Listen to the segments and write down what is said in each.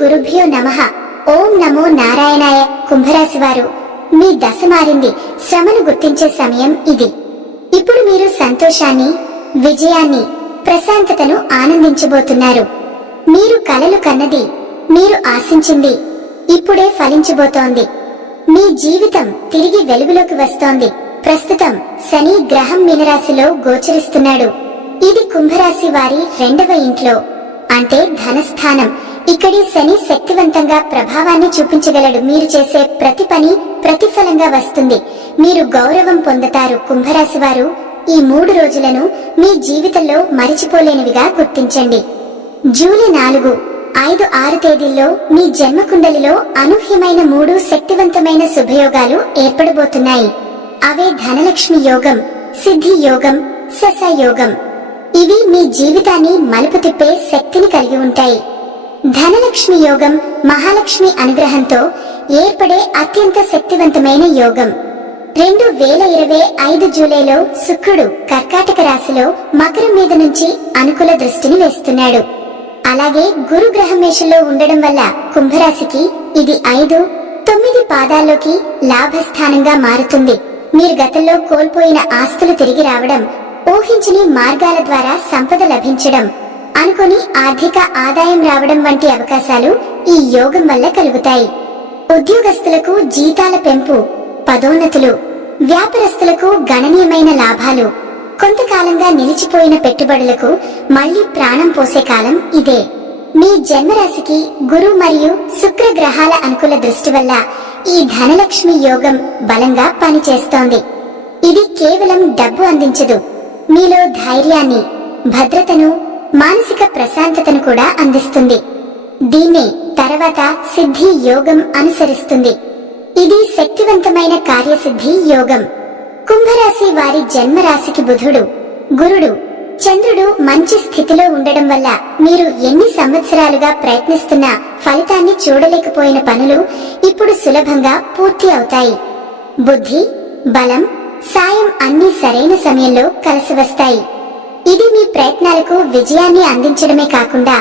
గురుభ్యో నమః. ఓం నమో నారాయణాయ. కుంభరాశి వారు, మీ దశ మారింది. శ్రమను గుర్తించే సమయం ఇది. ఇప్పుడు మీరు సంతోషాన్ని, విజయాన్ని, ప్రశాంతతను ఆనందించబోతున్నారు. మీరు కలలు కన్నది, మీరు ఆశించింది ఇప్పుడే ఫలించబోతోంది. మీ జీవితం తిరిగి వెలుగులోకి వస్తోంది. ప్రస్తుతం శని గ్రహం మీనరాశిలో గోచరిస్తున్నాడు. ఇది కుంభరాశి వారి 2వ ఇంట్లో, అంటే ధనస్థానం. ఇక్కడి శని శక్తివంతంగా ప్రభావాన్ని చూపించగలడు. మీరు చేసే ప్రతి పని ప్రతిఫలంగా వస్తుంది. మీరు గౌరవం పొందుతారు. కుంభరాశి వారు, ఈ 3 రోజులను మీ జీవితంలో మరిచిపోలేనివిగా గుర్తించండి. జూలై 4, 5, 6 తేదీల్లో మీ జన్మకుండలిలో అనూహ్యమైన 3 శక్తివంతమైన శుభయోగాలు ఏర్పడబోతున్నాయి. అవే ధనలక్ష్మి యోగం, సిద్ధి యోగం, శశ యోగం. ఇవి మీ జీవితాన్ని మలుపు తిప్పే శక్తిని కలిగి ఉంటాయి. ధనలక్ష్మి యోగం మహాలక్ష్మి అనుగ్రహంతో ఏర్పడే అత్యంత శక్తివంతమైన యోగం. 2025 జూలైలో శుక్రుడు కర్కాటక రాశిలో మకరం మీద నుంచి అనుకూల దృష్టిని వేస్తున్నాడు. అలాగే గురు గ్రహం మేషంలో ఉండడం వల్ల కుంభరాశికి ఇది 5, 9 పాదాల్లోకి లాభస్థానంగా మారుతుంది. మీరు గతంలో కోల్పోయిన ఆస్తులు తిరిగి రావడం, ఊహించని మార్గాల ద్వారా సంపద లభించడం, అనుకోని ఆర్థిక ఆదాయం రావడం వంటి అవకాశాలు ఈ యోగం వల్ల కలుగుతాయి. ఉద్యోగస్తులకు జీతాల పెంపు, పదోన్నతులు, వ్యాపారస్తులకు గణనీయమైన లాభాలు, కొంతకాలంగా నిలిచిపోయిన పెట్టుబడులకు మళ్లీ ప్రాణం పోసే కాలం ఇదే. మీ జన్మరాశికి గురు మరియు శుక్ర గ్రహాల అనుకూల దృష్టి వల్ల ఈ ధనలక్ష్మి యోగం బలంగా పనిచేస్తోంది. ఇది కేవలం డబ్బు అందించదు, మీలో ధైర్యాన్ని, భద్రతను, మానసిక ప్రశాంతతను కూడా అందిస్తుంది. దీన్నే తర్వాత సిద్ధి యోగం అనుసరిస్తుంది. ఇది శక్తివంతమైన కార్యసిద్ధి యోగం. కుంభరాశి వారి జన్మరాశికి బుధుడు, గురుడు, చంద్రుడు మంచి స్థితిలో ఉండడం వల్ల మీరు ఎన్ని సంవత్సరాలుగా ప్రయత్నిస్తున్నా ఫలితాన్ని చూడలేకపోయిన పనులు ఇప్పుడు సులభంగా పూర్తి అవుతాయి. బుద్ధి, బలం, సాయం అన్ని సరైన సమయంలో కలిసి వస్తాయి. ఇది మీ ప్రయత్నాలకు విజయాన్ని అందించడమే కాకుండా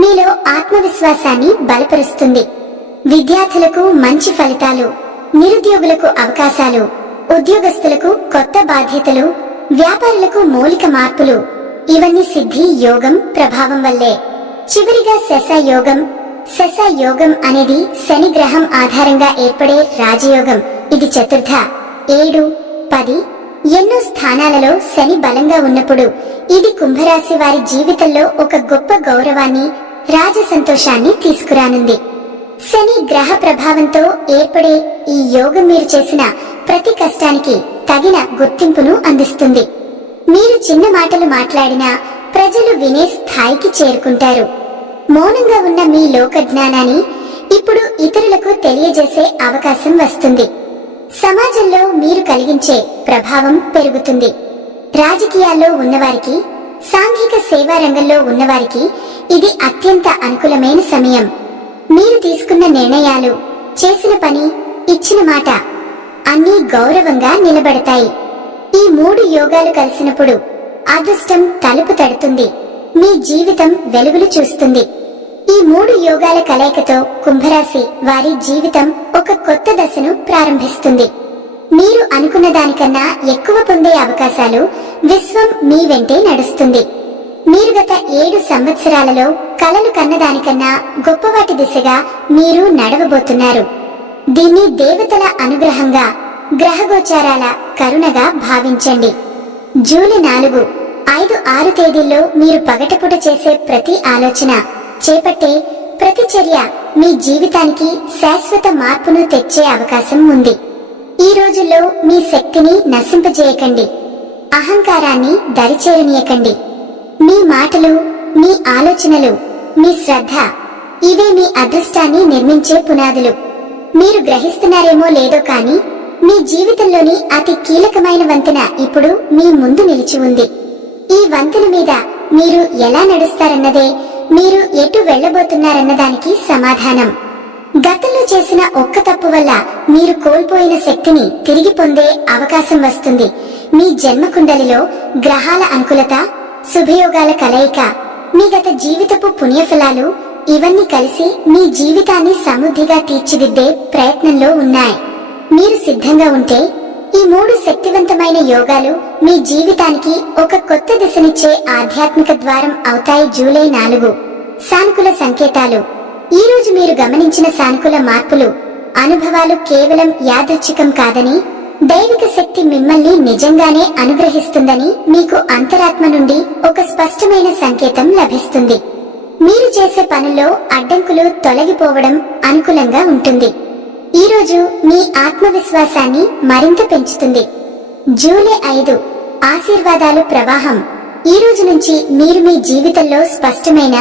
మీలో ఆత్మవిశ్వాసాన్ని బలపరుస్తుంది. విద్యార్థులకు మంచి ఫలితాలు, నిరుద్యోగులకు అవకాశాలు, ఉద్యోగస్తులకు కొత్త బాధ్యతలు, వ్యాపారులకు మౌలిక మార్పులు, ఇవన్నీ సిద్ధి యోగం ప్రభావం వల్లే. చివరిగా శశ యోగం. శశ యోగం అనేది శని గ్రహం ఆధారంగా ఏర్పడే రాజయోగం. ఇది చతుర్థ, 7, 10 ఎన్నో స్థానాలలో శని బలంగా ఉన్నప్పుడు ఇది కుంభరాశి వారి జీవితంలో ఒక గొప్ప గౌరవాన్ని, రాజ సంతోషాన్ని తీసుకురానుంది. శని గ్రహ ప్రభావంతో ఏర్పడే ఈ యోగం మీరు చేసిన ప్రతి కష్టానికి తగిన గుర్తింపును అందిస్తుంది. మీరు చిన్న మాటలు మాట్లాడినా ప్రజలు వినే స్థాయికి చేరుకుంటారు. మౌనంగా ఉన్న మీ లోక జ్ఞానాన్ని ఇప్పుడు ఇతరులకు తెలియజేసే అవకాశం వస్తుంది. సమాజంలో మీరు కలిగించే ప్రభావం పెరుగుతుంది. రాజకీయాల్లో ఉన్నవారికి, సాంఘిక సేవా రంగంలో ఉన్నవారికి ఇది అత్యంత అనుకూలమైన సమయం. మీరు తీసుకున్న నిర్ణయాలు, చేసిన పని, ఇచ్చిన మాట అన్నీ గౌరవంగా నిలబడతాయి. ఈ 3 యోగాలు కలిసినప్పుడు అదృష్టం తలుపు తడుతుంది. మీ జీవితం వెలుగులు చూస్తుంది. ఈ 3 యోగాల కలయికతో కుంభరాశి వారి జీవితం ఒక కొత్త దశను ప్రారంభిస్తుంది. మీరు అనుకున్న దానికన్నా ఎక్కువ పొందే అవకాశాలు విశ్వం మీ వెంటే నడుస్తుంది. మీరు గత 7 సంవత్సరాలలో కలలు కన్నదానికన్నా గొప్పవాటి దిశగా మీరు నడవబోతున్నారు. దీన్ని దేవతల అనుగ్రహంగా, గ్రహగోచారాల కరుణగా భావించండి. జూలై 4, 5, 6 తేదీల్లో మీరు పగటపుట చేసే ప్రతి ఆలోచన, చేపట్టే ప్రతి చర్య మీ జీవితానికి శాశ్వత మార్పును తెచ్చే అవకాశం ఉంది. ఈ రోజుల్లో మీ శక్తిని నశింపజేయకండి. అహంకారాన్ని దరిచేరనీయకండి. మీ మాటలు, మీ ఆలోచనలు, మీ శ్రద్ధ ఇవే మీ అదృష్టాన్ని నిర్మించే పునాదులు. మీరు గ్రహిస్తున్నారేమో లేదో కానీ మీ జీవితంలోని అతి కీలకమైన వంతెన ఇప్పుడు మీ ముందు నిలిచి ఉంది. ఈ వంతెన మీద మీరు ఎలా నడుస్తారన్నదే మీరు ఎటు వెళ్లబోతున్నారన్నదానికి సమాధానం. గతంలో చేసిన ఒక్క తప్పు వల్ల మీరు కోల్పోయిన శక్తిని తిరిగి పొందే అవకాశం వస్తుంది. మీ జన్మకుండలిలో గ్రహాల అనుకూలత, శుభయోగాల కలయిక, మీ గత జీవితపు పుణ్యఫలాలు ఇవన్నీ కలిసి మీ జీవితాన్ని సమృద్ధిగా తీర్చిదిద్దే ప్రయత్నంలో ఉన్నాయి. మీరు సిద్ధంగా ఉంటే ఈ 3 శక్తివంతమైన యోగాలు మీ జీవితానికి ఒక కొత్త దిశనిచ్చే ఆధ్యాత్మిక ద్వారం అవుతాయి. జూలై 4 సానుకూల సంకేతాలు. ఈ రోజు మీరు గమనించిన సానుకూల మార్పులు, అనుభవాలు కేవలం యాదృచ్ఛికం కాదని, దైవిక శక్తి మిమ్మల్ని నిజంగానే అనుగ్రహిస్తుందని మీకు అంతరాత్మ నుండి ఒక స్పష్టమైన సంకేతం లభిస్తుంది. మీరు చేసే పనుల్లో అడ్డంకులు తొలగిపోవడం అనుకూలంగా ఉంటుంది. ఈ రోజు మీ ఆత్మవిశ్వాసాన్ని మరింత పెంచుతుంది. జూలై 5 ఆశీర్వాదాలు ప్రవాహం. ఈ రోజు నుంచి మీరు మీ జీవితంలో స్పష్టమైన,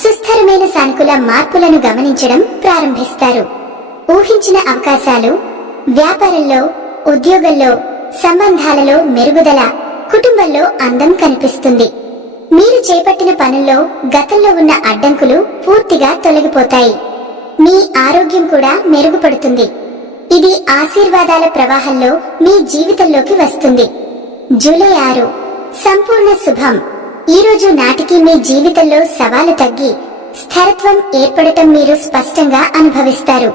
సుస్థిరమైన సానుకూల మార్పులను గమనించడం ప్రారంభిస్తారు. ఊహించిన అవకాశాలు, వ్యాపారంలో, ఉద్యోగంలో, సంబంధాలలో మెరుగుదల, కుటుంబంలో అందం కనిపిస్తుంది. మీరు చేపట్టిన పనుల్లో గతంలో ఉన్న అడ్డంకులు పూర్తిగా తొలగిపోతాయి. మీ ఆరోగ్యం కూడా మెరుగుపడుతుంది. ఇది ఆశీర్వాదాల ప్రవాహంలో మీ జీవితంలోకి వస్తుంది. జూలై 6 సంపూర్ణ శుభం. ఈ రోజు నాటికి మీ జీవితంలో సవాలు తగ్గి స్థిరత్వం ఏర్పడటం మీరు స్పష్టంగా అనుభవిస్తారు.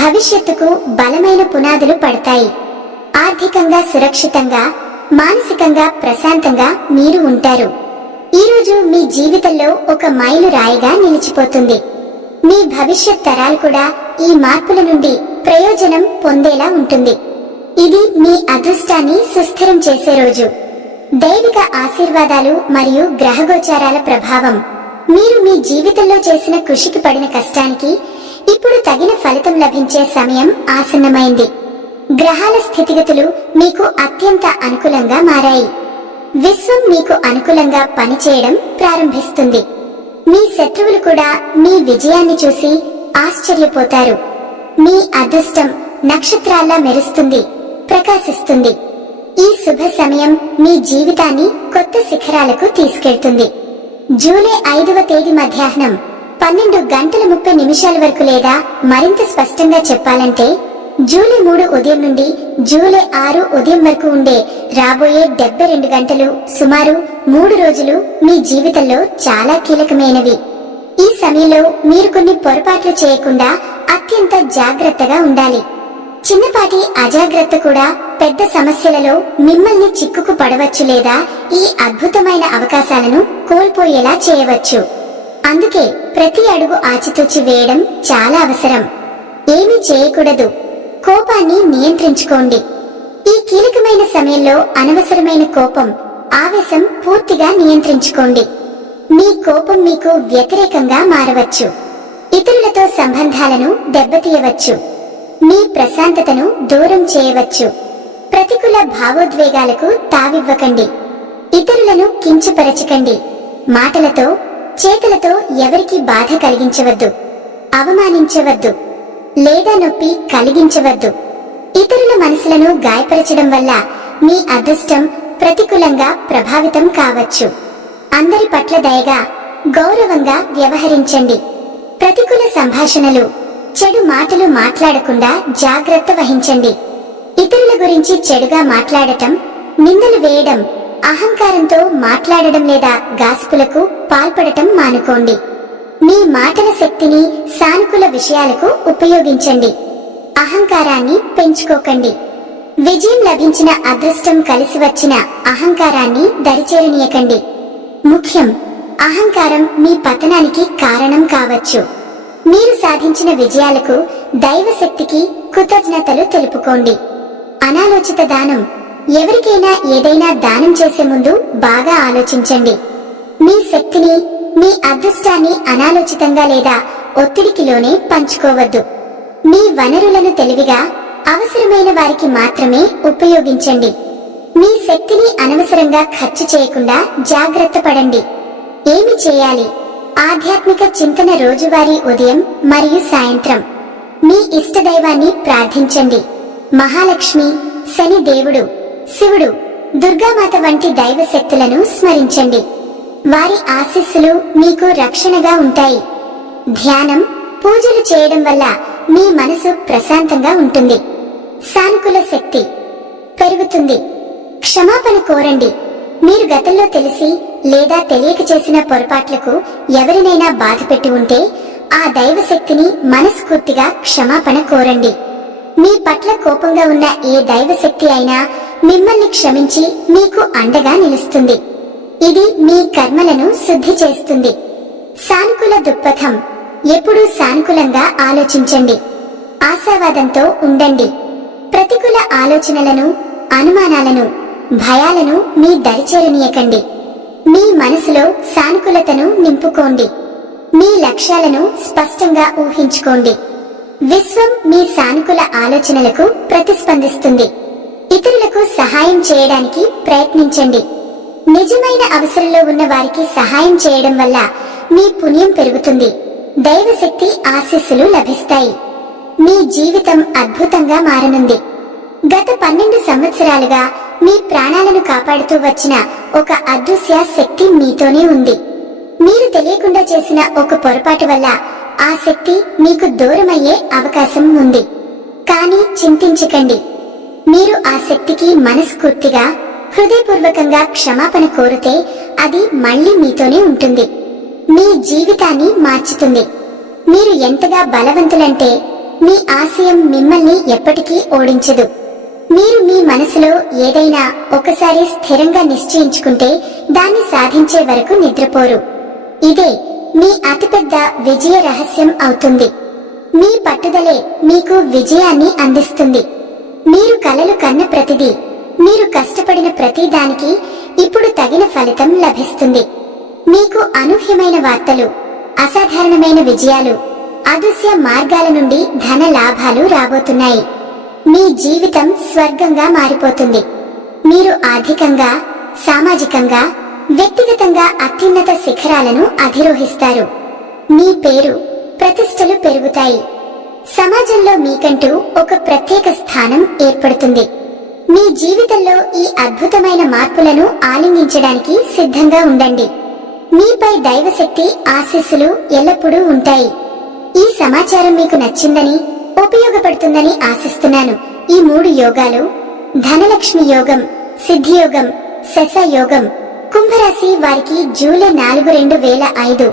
భవిష్యత్తుకు బలమైన పునాదులు పడతాయి. ఆర్థికంగా సురక్షితంగా, మానసికంగా ప్రశాంతంగా మీరు ఉంటారు. ఈ రోజు మీ జీవితంలో ఒక మైలు రాయిగా నిలిచిపోతుంది. మీ భవిష్యత్ తరాలు కూడా ఈ మార్పుల నుండి ప్రయోజనం పొందేలా ఉంటుంది. ఇది మీ అదృష్టాన్ని సుస్థిరం చేసే రోజు. దైవిక ఆశీర్వాదాలు మరియు గ్రహగోచారాల ప్రభావం. మీరు మీ జీవితంలో చేసిన కృషికి పడిన కష్టానికి ఇప్పుడు తగిన ఫలితం లభించే సమయం ఆసన్నమైంది. గ్రహాల స్థితిగతులు మీకు అత్యంత అనుకూలంగా మారాయి. విశ్వం మీకు అనుకూలంగా పనిచేయడం ప్రారంభిస్తుంది. మీ శత్రువులు కూడా మీ విజయాన్ని చూసి ఆశ్చర్యపోతారు. మీ అదృష్టం నక్షత్రాల్లా మెరుస్తుంది, ప్రకాశిస్తుంది. ఈ శుభ సమయం మీ జీవితాన్ని కొత్త శిఖరాలకు తీసుకెళ్తుంది. జూలై 5వ తేదీ మధ్యాహ్నం 12:30 వరకు, లేదా మరింత స్పష్టంగా చెప్పాలంటే జూలై 3 ఉదయం నుండి జూలై 6 ఉదయం వరకు ఉండే రాబోయే 72 గంటలు, సుమారు 3 రోజులు మీ జీవితంలో చాలా కీలకమైనవి. ఈ సమయంలో మీరు కొన్ని పొరపాట్లు చేయకుండా అత్యంత జాగ్రత్తగా ఉండాలి. చిన్నపాటి అజాగ్రత్త కూడా పెద్ద సమస్యలలో మిమ్మల్ని చిక్కుకు పడవచ్చు, లేదా ఈ అద్భుతమైన అవకాశాలను కోల్పోయేలా చేయవచ్చు. అందుకే ప్రతి అడుగు ఆచితూచి వేయడం చాలా అవసరం. ఏమీ చేయకూడదు. కోపాన్ని నియంత్రించుకోండి. ఈ కీలకమైన సమయంలో అనవసరమైన కోపం, ఆవేశం పూర్తిగా నియంత్రించుకోండి. మీ కోపం మీకు వ్యతిరేకంగా మారవచ్చు. ఇతరులతో సంబంధాలను దెబ్బతీయవచ్చు. మీ ప్రశాంతతను దూరం చేయవచ్చు. ప్రతికూల భావోద్వేగాలకు తావివ్వకండి. ఇతరులను కించపరచకండి. మాటలతో, చేతులతో ఎవరికి బాధ కలిగించవద్దు. అవమానించవద్దు లేదా నొప్పి కలిగించవద్దు. ఇతరుల మనసులను గాయపరచడం వల్ల మీ అదృష్టం ప్రతికూలంగా ప్రభావితం కావచ్చు. అందరి పట్ల దయగా, గౌరవంగా వ్యవహరించండి. ప్రతికూల సంభాషణలు, చెడు మాటలు మాట్లాడకుండా జాగ్రత్త వహించండి. ఇతరుల గురించి చెడుగా మాట్లాడటం, నిందలు వేయడం, అహంకారంతో మాట్లాడడం లేదా గాసిపులకు పాల్పడటం మానుకోండి. మీ మాటల శక్తిని సానుకూల విషయాలకు ఉపయోగించండి. అహంకారాన్ని పెంచుకోకండి. విజయం లభించిన, అదృష్టం కలిసి వచ్చిన అహంకారాన్ని దరిచేరనీయకండి. ముఖ్యం, అహంకారం మీ పతనానికి కారణం కావచ్చు. మీరు సాధించిన విజయాలకు, దైవశక్తికి కృతజ్ఞతలు తెలుపుకోండి. అనాలోచిత దానం. ఎవరికైనా ఏదైనా దానం చేసే ముందు బాగా ఆలోచించండి. మీ శక్తిని, మీ అదృష్టాన్ని అనాలోచితంగా లేదా ఒత్తిడికి లోనే పంచుకోవద్దు. మీ వనరులను తెలివిగా, అవసరమైన వారికి మాత్రమే ఉపయోగించండి. మీ శక్తిని అనవసరంగా ఖర్చు చేయకుండా జాగ్రత్త పడండి. ఏమి చేయాలి? ఆధ్యాత్మిక చింతన రోజువారీ ఉదయం మరియు సాయంత్రం. మీ ఇష్టదైవాన్ని ప్రార్థించండి. మహాలక్ష్మి, శని దేవుడు, శివుడు, దుర్గామాత వంటి దైవ శక్తులను స్మరించండి. వారి ఆశీస్సులు మీకు రక్షణగా ఉంటాయి. ధ్యానం, పూజలు చేయడం వల్ల మీ మనసు ప్రశాంతంగా ఉంటుంది. సానుకూల శక్తి పెరుగుతుంది. క్షమాపణ కోరండి. మీరు గతంలో తెలిసి లేదా తెలియక చేసిన పొరపాట్లకు ఎవరినైనా బాధపెట్టి ఉంటే ఆ దైవశక్తిని మనస్ఫూర్తిగా క్షమాపణ కోరండి. మీ పట్ల కోపంగా ఉన్న ఏ దైవశక్తి అయినా మిమ్మల్ని క్షమించి మీకు అండగా నిలుస్తుంది. ఇది మీ కర్మలను శుద్ధి చేస్తుంది. సానుకూల దృక్పథం. ఎప్పుడూ సానుకూలంగా ఆలోచించండి. ఆశావాదంతో ఉండండి. ప్రతికూల ఆలోచనలను, అనుమానాలను, భయాలను మీ దరిచేరనీయకండి. మీ మనసులో సానుకూలతను నింపుకోండి. మీ లక్ష్యాలను స్పష్టంగా ఊహించుకోండి. విశ్వం మీ సానుకూల ఆలోచనలకు ప్రతిస్పందిస్తుంది. ఇతరులకు సహాయం చేయడానికి ప్రయత్నించండి. నిజమైన అవసరంలో ఉన్న వారికి సహాయం చేయడం వల్ల మీ పుణ్యం పెరుగుతుంది. దైవశక్తి ఆశీస్సులు లభిస్తాయి. మీ జీవితం అద్భుతంగా మారనుంది. గత 12 సంవత్సరాలుగా మీ ప్రాణాలను కాపాడుతూ వచ్చిన ఒక అదృశ్య శక్తి మీతోనే ఉంది. మీరు తెలియకుండా చేసిన ఒక పొరపాటు వల్ల ఆ శక్తి మీకు దూరమయ్యే అవకాశం ఉంది. కానీ చింతించకండి. మీరు ఆ శక్తికి మనస్ఫూర్తిగా, హృదయపూర్వకంగా క్షమాపణ కోరితే అది మళ్ళీ మీతోనే ఉంటుంది. మీ జీవితాన్ని మార్చుతుంది. మీరు ఎంతగా బలవంతులంటే మీ ఆశయం మిమ్మల్ని ఎప్పటికీ ఓడించదు. మీరు మీ మనసులో ఏదైనా ఒకసారి స్థిరంగా నిశ్చయించుకుంటే దాన్ని సాధించే వరకు నిద్రపోరు. ఇదే మీ అతిపెద్ద విజయ రహస్యం అవుతుంది. మీ పట్టుదలే మీకు విజయాన్ని అందిస్తుంది. మీరు కలలు కన్న ప్రతిదీ, మీరు కష్టపడిన ప్రతి దానికి ఇప్పుడు తగిన ఫలితం లభిస్తుంది. మీకు అనూహ్యమైన వార్తలు, అసాధారణమైన విజయాలు, అదృశ్య మార్గాల నుండి ధన లాభాలు రాబోతున్నాయి. మీ జీవితం స్వర్గంగా మారిపోతుంది. మీరు ఆర్థికంగా, సామాజికంగా, వ్యక్తిగతంగా అత్యున్నత శిఖరాలను అధిరోహిస్తారు. మీ పేరు, ప్రతిష్టలు పెరుగుతాయి. సమాజంలో మీకంటూ ఒక ప్రత్యేక స్థానం ఏర్పడుతుంది. మీ జీవితంలో ఈ అద్భుతమైన మార్పులను ఆలింగించడానికి సిద్ధంగా ఉండండి. మీపై దైవశక్తి ఆశీస్సులు ఎల్లప్పుడూ ఉంటాయి. ఈ సమాచారం మీకు నచ్చిందని, ఉపయోగపడుతుందని ఆశిస్తున్నాను. ఈ 3 యోగాలు, ధనలక్ష్మి యోగం, సిద్ధి యోగం, శశ యోగం, కుంభరాశి వారికి జూలై 4, 2005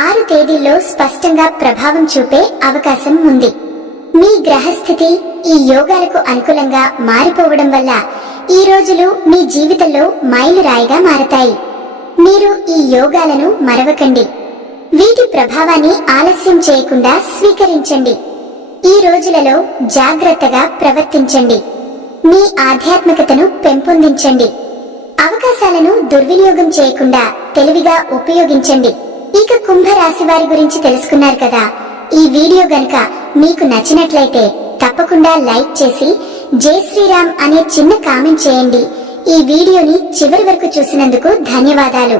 6 తేదీల్లో స్పష్టంగా ప్రభావం చూపే అవకాశం ఉంది. మీ గ్రహస్థితి ఈ యోగాలకు అనుకూలంగా మారిపోవడం వల్ల ఈ రోజులు మీ జీవితంలో మైలురాయిగా మారతాయి. మీరు ఈ యోగాలను మరవకండి. వీటి ప్రభావాన్ని ఆలస్యం చేయకుండా స్వీకరించండి. ఈ రోజులలో జాగ్రత్తగా ప్రవర్తించండి. మీ ఆధ్యాత్మికతను పెంపొందించండి. అవకాశాలను దుర్వినియోగం చేయకుండా తెలివిగా ఉపయోగించండి. ఇక కుంభరాశి వారి గురించి తెలుసుకున్నారు కదా. ఈ వీడియో గనుక మీకు నచ్చినట్లయితే తప్పకుండా లైక్ చేసి జై శ్రీరామ్ అనే చిన్న కామెంట్ చేయండి. ఈ వీడియోని చివరి వరకు చూసినందుకు ధన్యవాదాలు.